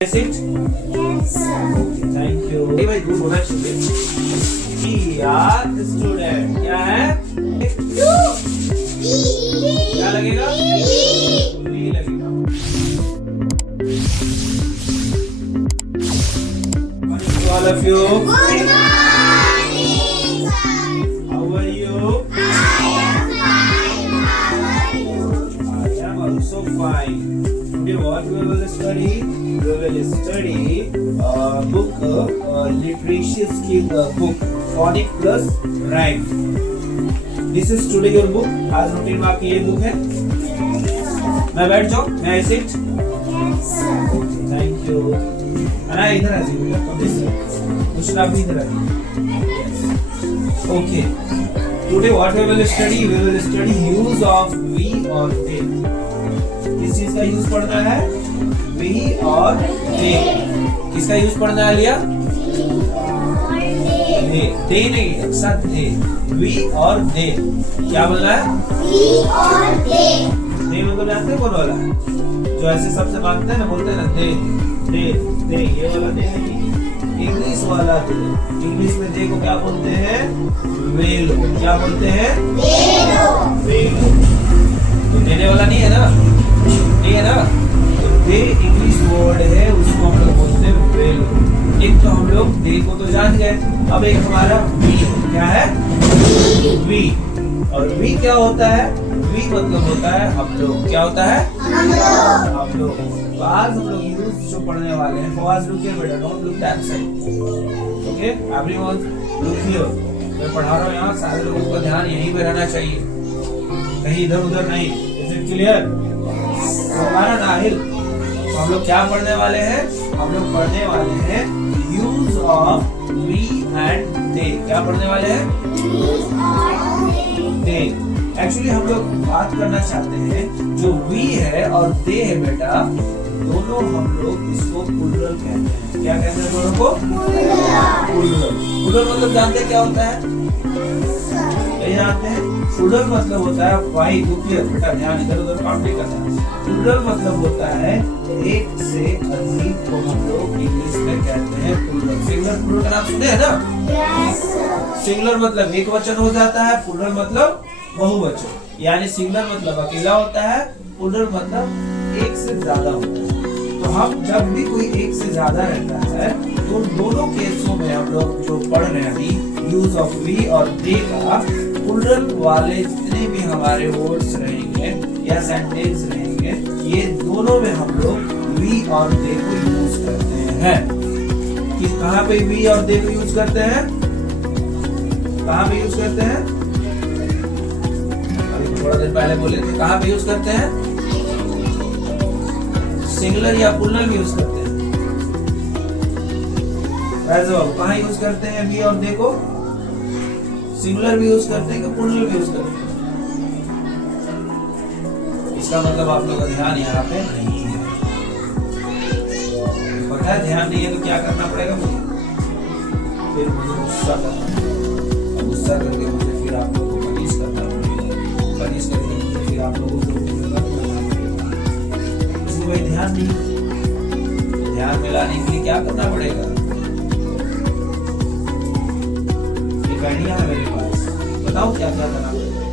Yes, it? Yes, sir. Okay, thank you. भाई दूर होना चाहिए। यार स्टूडेंट क्या है? क्या लगेगा? V लगेगा। Morning to all of you. Good morning, sir. How are you? I am fine. How are you? I am also fine. Today what we will study? We will study book literature skill book phonic plus rhyme. This is today your book. आज routine में आपकी ये book है। मैं बैठ जाऊँ? मैं ऐसे Yes, sir. Thank you. अना इधर आ जाइए बेटा। कुछ आप भी इधर आ जाइए। Okay. Today what we will study? We will study use of we or they. किस चीज का यूज पढ़ना है? we और they. किसका यूज पढ़ना है लिया? they नहीं, अक्सर they. we और they. क्या बोलना है? We or they. they मतलब जानते हैं कौन वाला है? जो ऐसे सबसे मांगते हैं ना, बोलते हैं ना they ये वाला they नहीं, इंग्लिश वाला they. इंग्लिश में they को क्या बोलते हैं? वेलो। क्या बोलते हैं? वेलो। तो देने वाला नहीं है ना, नहीं है ना, तो दे इंग्लिश वर्ड है, उसको हम लोग बोलते हैं वेलो। एक तो हम लोग दे को तो जान गए, अब एक हमारा वी क्या है? वी। और वी क्या होता है? वी मतलब होता है हम लोग। क्या होता है? हम लोग। तो आज हम लोग यूज जो पढ़ने वाले हैं, तो आज लुक हियर बेटा, don't look that side. Okay everyone look here. मैं पढ़ा रहा हूँ यहाँ, सारे लोगों का ध्यान यहीं पे रहना चाहिए, कहीं इधर उधर नहीं। Is it clear? हमारा नाहिल। तो हम लोग क्या पढ़ने वाले हैं? हम लोग पढ़ने वाले हैं use of we and they. क्या पढ़ने वाले हैं? दे। एक्चुअली हम लोग बात करना चाहते हैं जो वी है और दे है बेटा, दोनों हम लोग इसको प्लूरल कहते हैं। क्या कहते हैं दोनों को? प्लूरल। प्लूरल मतलब जानते हैं क्या होता है? नहीं जानते हैं? प्लूरल मतलब होता है वाई दुखियर बेटा, ध्यान इधर उधर काम नहीं करना। प्लूरल मतलब होता है एक से अधिक को हम लोग इंग्लिश में कहते हैं प्लूरल। सिंगुलर प्लूरल का नाम सुने हैं ना? सिंगुलर मतलब एक वचन हो जाता है, प्लूरल मतलब बहुवचन। यानी सिंगुलर मतलब अकेला होता है, प्लूरल मतलब एक से ज्यादा होता है। तो हम जब भी कोई एक से ज्यादा रहता है, तो दोनों केसों में हम लोग जो पढ़ रहे हैं यूज ऑफ वी और दे का, प्लूरल वाले जितने भी हमारे वर्ड्स रहेंगे या सेंटेंस रहेंगे, ये दोनों में हम लोग वी और दे को यूज करते हैं। कि कहाँ पे वी और दे को यूज करते हैं? कहाँ पे यूज करते हैं? अभी थोड़ा देर पहले बोले थे, कहाँ पे यूज करते हैं? सिंगुलर या प्लूरल यूज करते हैं? कहाँ यूज करते हैं वी और दे को? सिंगुलर भी यूज करते हैं कि प्लूरल भी यूज करते हैं? इसका मतलब आप लोगों का ध्यान यहाँ पे नहीं है। पता है ध्यान नहीं है तो क्या करना पड़ेगा मुझे? फिर मुझे गुस्सा करना, गुस्सा करके मुझे फिर आप लोगों को पनिश करना पड़ेगा, पनिश करके मुझे फिर आप लोगों को भाई ध्यान नहीं, ध्यान मिलाने के लिए क्या करना पड़ेगा? एक आइडिया है मेरे पास, बताओ क्या क्या करना पड़ेगा?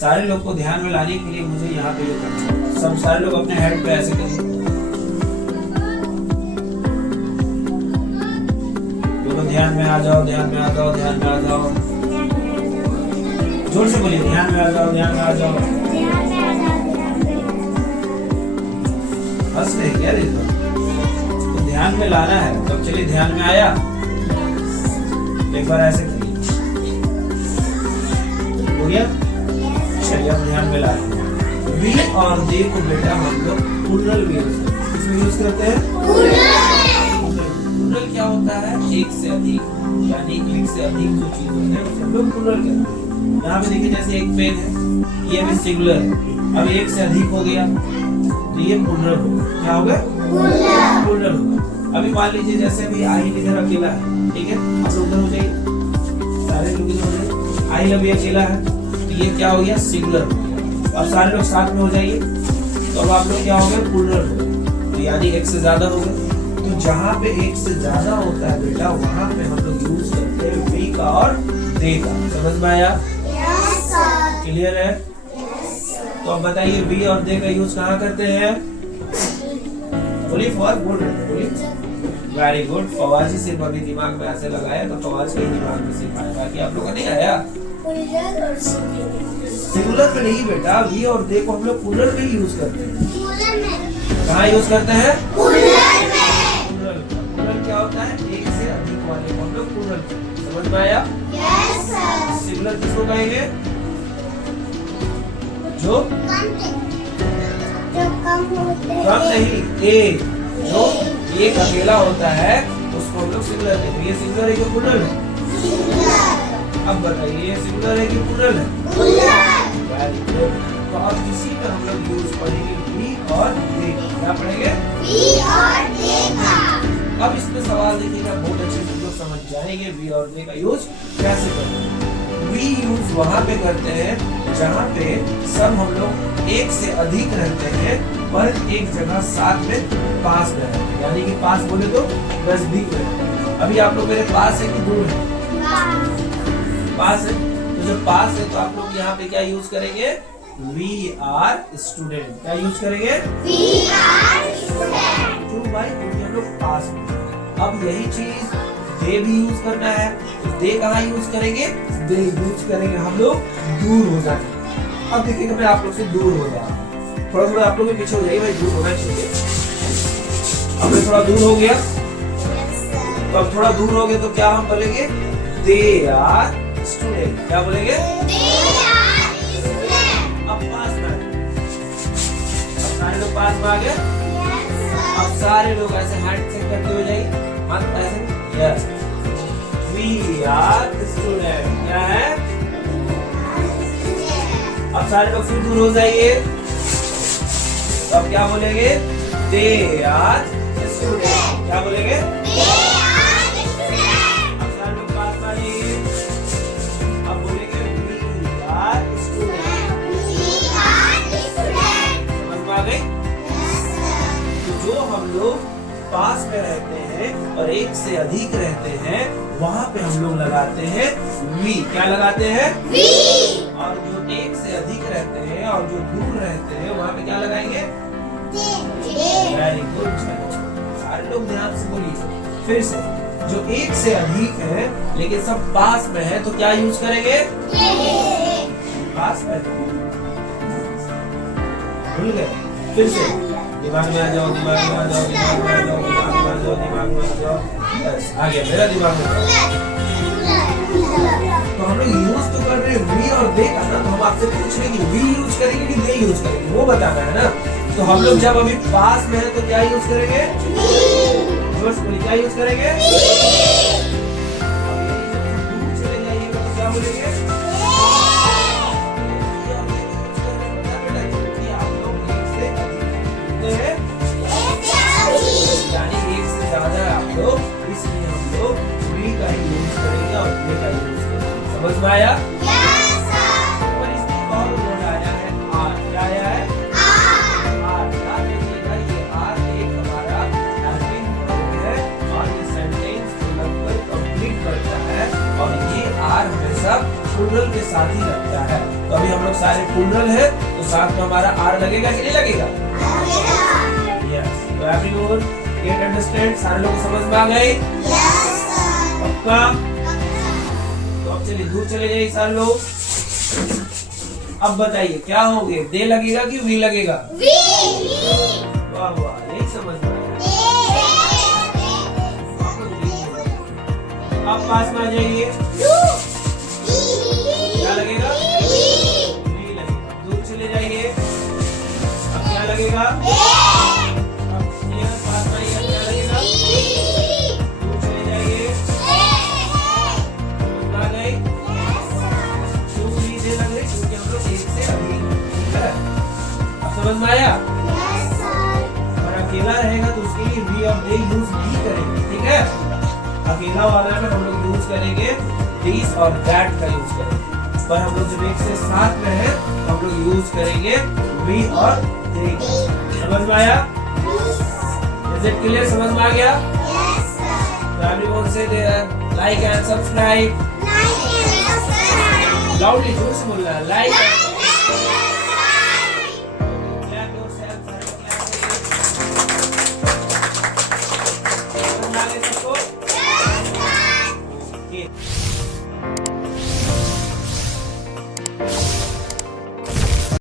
सारे लोग को ध्यान में लाने के लिए मुझे यहाँ पे ये करना है। सब सारे लोग अपने हेड पे ऐसे करें, दोनों ध्यान में आ जाओ, ध्यान में आ जाओ, ध्यान में आ जाओ। जोर से बोलिए, ध्यान में आ जाओ, ध्यान में आ जाओ। हंस रहे क्या रे? तो ध्यान में लाना है, तब चलिए ध्यान में आया। एक बार ऐसे करिए, हो गया? चलिए अब ध्यान में ला रहे हैं। वी और दे को बेटा हम लोग प्लूरल में यूज करते हैं। किसमें यूज करते हैं? प्लूरल क्या होता है? एक से अधिक, यानी एक से अधिक जो चीज होते हैं उसे हम लोग प्लूरल कहते हैं। यहाँ पे देखिए जैसे एक पेन है, ये भी सिंगुलर है, अब एक से अधिक हो गया तो ये प्लूरल होगा। क्या होगा? प्लूरल होगा। अभी मान लीजिए जैसे अभी आई इधर अकेला है, ठीक है, आप लोग उधर हो जाइए, सारे लोग इधर हो जाइए। आई अभी अकेला है तो ये क्या हो गया? सिंगुलर हो गया। अब सारे लोग साथ में हो जाइए, तो अब आप लोग क्या हो गए, प्लूरल हो गए, तो यानी एक से ज्यादा हो गए। तो जहाँ पे एक से ज्यादा होता है बेटा, वहाँ पे हम लोग यूज करते हैं वी का और दे का। समझ में आया? क्लियर है? तो अब बताइए वी और दे का यूज कहाँ करते हैं? बोलिए, फॉर बोल रहे थे, बोलिए। Very good. फवाजी सिर्फ अभी दिमाग में ऐसे लगाया तो फवाज के दिमाग में सिखाया, बाकी आप लोग को नहीं आया। सिंगुलर में नहीं बेटा, वी और दे को हम लोग प्लूरल में यूज करते हैं। कहाँ यूज करते हैं? प्लूरल क्या होता है? एक से अधिक वाले को हम लोग प्लूरल। समझ में आया? सिंगुलर किसको कहेंगे? जो कम नहीं, एक, जो एक अकेला होता है उसको हम लोग सिंगुलर कहते हैं। ये सिंगुलर है कि प्लूरल है? अब बताइए, ये सिंगुलर है कि प्लूरल है? Very good. तो अब इसी में हम लोग यूज पढ़ेंगे वी और दे। क्या पढ़ेंगे? वी और दे का। अब इसमें सवाल देखिएगा, बहुत अच्छे से लोग समझ जाएंगे वी और दे का यूज कैसे करते हैं। वी यूज वहाँ पे करते हैं जहाँ पे सब हम लोग एक से अधिक रहते हैं पर एक जगह साथ में पास में रहते हैं, यानी कि पास बोले तो नजदीक में। अभी आप लोग मेरे पास है कि दूर है? पास है। तो जब पास है तो आप लोग यहाँ पे क्या यूज करेंगे? We are student. क्या यूज करेंगे? We are student. क्यों भाई? क्योंकि हम लोग पास में। अब यही चीज दे भी यूज करना है, तो दे कहाँ यूज करेंगे? दे यूज करेंगे हम लोग दूर हो जाए। अब देखिएगा मैं आप लोग से दूर हो जा रहा हूँ, थोड़ा थोड़ा आप लोग पीछे हो जाइए भाई, दूर होना चाहिए। अब मैं थोड़ा दूर हो गया, तो अब थोड़ा दूर हो गए तो क्या हम बोलेंगे? They are student. क्या बोलेंगे? अब पास में, अब सारे लोग पास में आ गए। अब सारे लोग ऐसे हैंड चेक करते हुए जाइए, हाथ ऐसे। Yes, we are student. क्या है? अब सारे लोग फिर दूर हो जाइए, तो अब क्या बोलेंगे? They are student. क्या बोलेंगे? अब सारे लोग पास में आइए, अब बोलेंगे वी आर स्टूडेंट। समझ में आ गई? तो जो हम लोग पास में रहते हैं और एक से अधिक रहते हैं, वहाँ पे हम लोग लगाते हैं वी। क्या लगाते हैं? वी। और जो एक से अधिक रहते हैं और जो दूर रहते हैं, वहाँ पे क्या लगाएंगे? Very good. सारे लोग ध्यान से बोलिए फिर से। जो एक से अधिक है लेकिन सब पास में है, तो क्या यूज करेंगे? पास में। भूल गए? फिर से दिमाग में आ जाओ, दिमाग में आ जाओ, दिमाग में आ जाओ, दिमाग में आ जाओ, दिमाग में आ जाओ। बस आ गया मेरा दिमाग में। तो हम लोग यूज तो कर रहे हैं वी और दे का ना, तो हम आपसे पूछ रहे हैं कि वी यूज करेंगे कि दे यूज करेंगे, वो बताना है ना। तो हम लोग जब अभी पास में है तो क्या यूज करेंगे? जोर से बोलिए, क्या यूज करेंगे? दूर चले जाइएगा तो क्या बोलेंगे? यानी एक से ज्यादा आप लोग, इसलिए हम लोग वी का ही यूज करेंगे और दे का यूज करेंगे। समझ में आया? और इसमें एक और वर्ड आया है आर। क्या आया है? आर। याद रखिएगा, ये आर एक हमारा हेल्पिंग वर्ब है और ये सेंटेंस को लगभग कंप्लीट करता है, और ये आर हमेशा प्लूरल के साथ ही लगता है। तो अभी हम लोग सारे प्लूरल है, तो साथ में हमारा आर लगेगा कि नहीं लगेगा? तो एवरीवन गेट अंडरस्टैंड? सारे लोग समझ में आ गए? पक्का? तो अब चलिए दूर चले जाइए सारे लोग। अब बताइए क्या होगे? दे लगेगा कि वी लगेगा? वी। वाह वाह, यही समझ में आया। अब पास में आ जाइए, क्या लगेगा? वी लगेगा। दूर चले जाइए, अब क्या लगेगा? समझ में आया? और अकेला रहेगा तो उसके लिए वी और दे यूज नहीं करेंगे, ठीक है? अकेला वाला में हम लोग यूज करेंगे दिस और दैट का यूज करेंगे, पर हम लोग जब एक से साथ में है हम लोग यूज करेंगे वी और ठीक, समझ में आया? Is it clear? समझ में आ गया? Yes, sir. तो everyone say there, like and subscribe. Like and subscribe. Loudly, जोर से बोलना है, like and